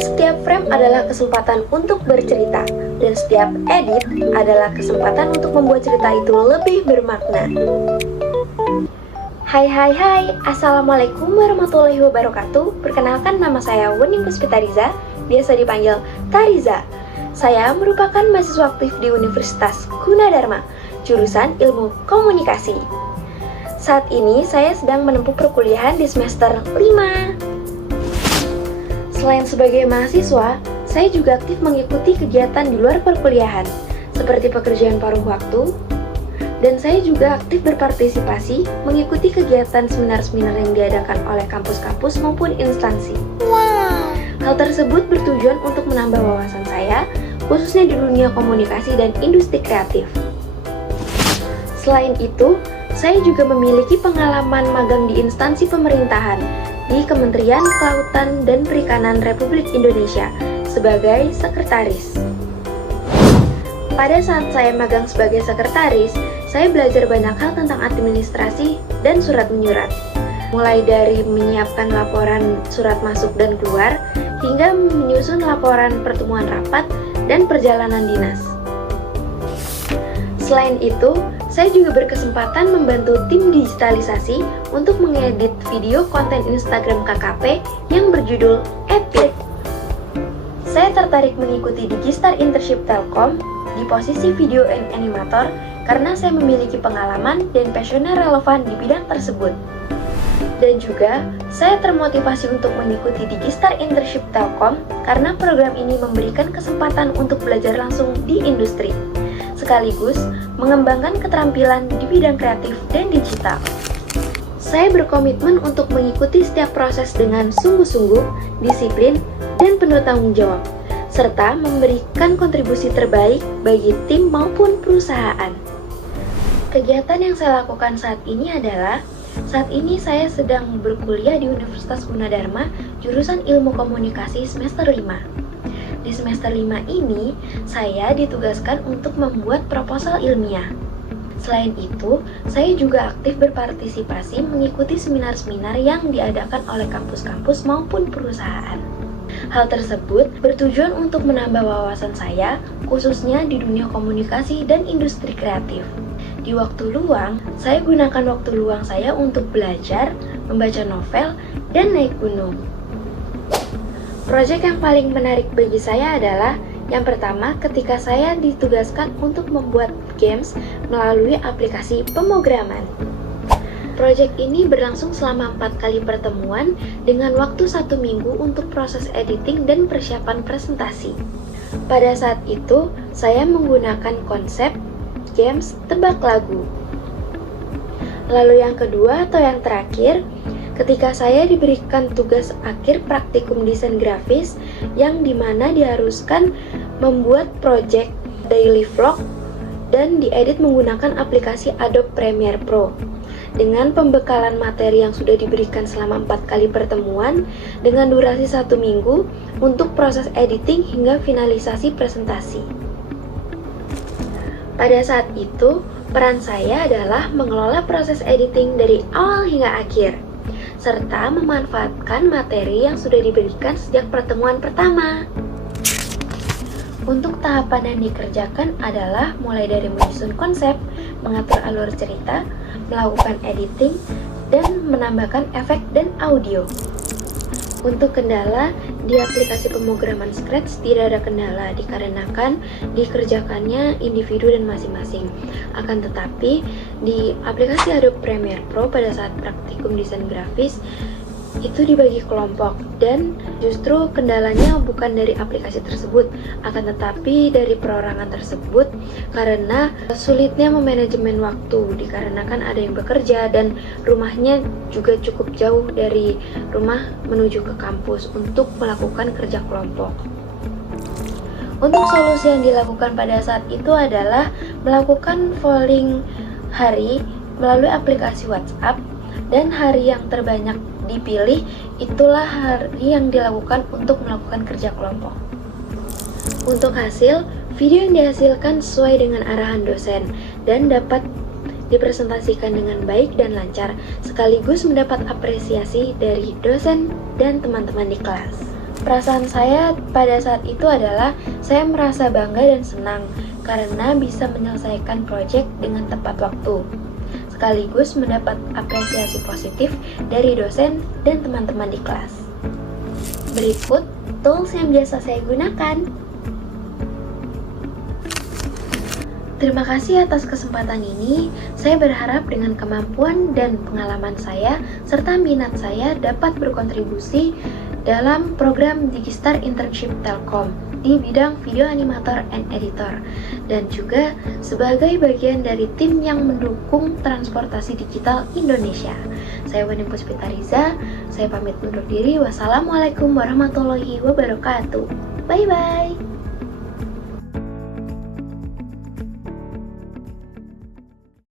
Setiap frame adalah kesempatan untuk bercerita, dan setiap edit adalah kesempatan untuk membuat cerita itu lebih bermakna. Hai, Assalamualaikum warahmatullahi wabarakatuh. Perkenalkan, nama saya Wening Puspita Riza, biasa dipanggil Tariza. Saya merupakan mahasiswa aktif di Universitas Gunadarma, jurusan Ilmu Komunikasi. Saat ini saya sedang menempuh perkuliahan di semester 5. Selain sebagai mahasiswa, saya juga aktif mengikuti kegiatan di luar perkuliahan, seperti pekerjaan paruh waktu, dan saya juga aktif berpartisipasi mengikuti kegiatan seminar-seminar yang diadakan oleh kampus-kampus maupun instansi. Hal tersebut bertujuan untuk menambah wawasan saya, khususnya di dunia komunikasi dan industri kreatif. Selain itu, saya juga memiliki pengalaman magang di instansi pemerintahan di Kementerian Kelautan dan Perikanan Republik Indonesia sebagai sekretaris. Pada saat saya magang sebagai sekretaris, saya belajar banyak hal tentang administrasi dan surat menyurat, mulai dari menyiapkan laporan surat masuk dan keluar, hingga menyusun laporan pertemuan rapat dan perjalanan dinas. Selain itu, saya juga berkesempatan membantu tim digitalisasi untuk mengedit video konten Instagram KKP yang berjudul Epic. Saya tertarik mengikuti Digistar Internship Telkom di posisi video and animator karena saya memiliki pengalaman dan passionnya relevan di bidang tersebut. Dan juga, saya termotivasi untuk mengikuti Digistar Internship Telkom karena program ini memberikan kesempatan untuk belajar langsung di industri, sekaligus mengembangkan keterampilan di bidang kreatif dan digital. Saya berkomitmen untuk mengikuti setiap proses dengan sungguh-sungguh, disiplin, dan penuh tanggung jawab, serta memberikan kontribusi terbaik bagi tim maupun perusahaan. Kegiatan yang saya lakukan saat ini adalah, saat ini saya sedang berkuliah di Universitas Gunadarma, jurusan Ilmu Komunikasi semester 5. Di semester 5 ini, saya ditugaskan untuk membuat proposal ilmiah. Selain itu, saya juga aktif berpartisipasi mengikuti seminar-seminar yang diadakan oleh kampus-kampus maupun perusahaan. Hal tersebut bertujuan untuk menambah wawasan saya, khususnya di dunia komunikasi dan industri kreatif. Di waktu luang, saya gunakan waktu luang saya untuk belajar, membaca novel, dan naik gunung. Proyek yang paling menarik bagi saya adalah yang pertama ketika saya ditugaskan untuk membuat games melalui aplikasi pemrograman. Proyek ini berlangsung selama 4 kali pertemuan dengan waktu 1 minggu untuk proses editing dan persiapan presentasi. Pada saat itu, saya menggunakan konsep games tebak lagu. Lalu yang kedua atau yang terakhir, ketika saya diberikan tugas akhir praktikum desain grafis yang dimana diharuskan membuat project daily vlog dan diedit menggunakan aplikasi Adobe Premiere Pro dengan pembekalan materi yang sudah diberikan selama 4 kali pertemuan dengan durasi 1 minggu untuk proses editing hingga finalisasi presentasi. Pada saat itu, peran saya adalah mengelola proses editing dari awal hingga akhir, serta memanfaatkan materi yang sudah diberikan sejak pertemuan pertama. Untuk tahapan yang dikerjakan adalah mulai dari menyusun konsep, mengatur alur cerita, melakukan editing, dan menambahkan efek dan audio. Untuk kendala, di aplikasi pemrograman Scratch tidak ada kendala dikarenakan dikerjakannya individu dan masing-masing. Akan tetapi, di aplikasi Adobe Premiere Pro pada saat praktikum desain grafis, itu dibagi kelompok dan justru kendalanya bukan dari aplikasi tersebut, akan tetapi dari perorangan tersebut karena sulitnya memanajemen waktu dikarenakan ada yang bekerja dan rumahnya juga cukup jauh dari rumah menuju ke kampus untuk melakukan kerja kelompok. Untuk solusi yang dilakukan pada saat itu adalah melakukan polling hari melalui aplikasi WhatsApp, dan hari yang terbanyak dipilih itulah hari yang dilakukan untuk melakukan kerja kelompok. Untuk hasil, video yang dihasilkan sesuai dengan arahan dosen dan dapat dipresentasikan dengan baik dan lancar, sekaligus mendapat apresiasi dari dosen dan teman-teman di kelas. Perasaan saya pada saat itu adalah saya merasa bangga dan senang karena bisa menyelesaikan proyek dengan tepat waktu, sekaligus mendapat apresiasi positif dari dosen dan teman-teman di kelas. Berikut tools yang biasa saya gunakan. Terima kasih atas kesempatan ini. Saya berharap dengan kemampuan dan pengalaman saya serta minat saya dapat berkontribusi dalam program Digistar Internship Telkom di bidang video animator and editor, dan juga sebagai bagian dari tim yang mendukung transportasi digital Indonesia. Saya Wani Puspita Riza, saya pamit undur diri. Wassalamualaikum warahmatullahi wabarakatuh. Bye-bye.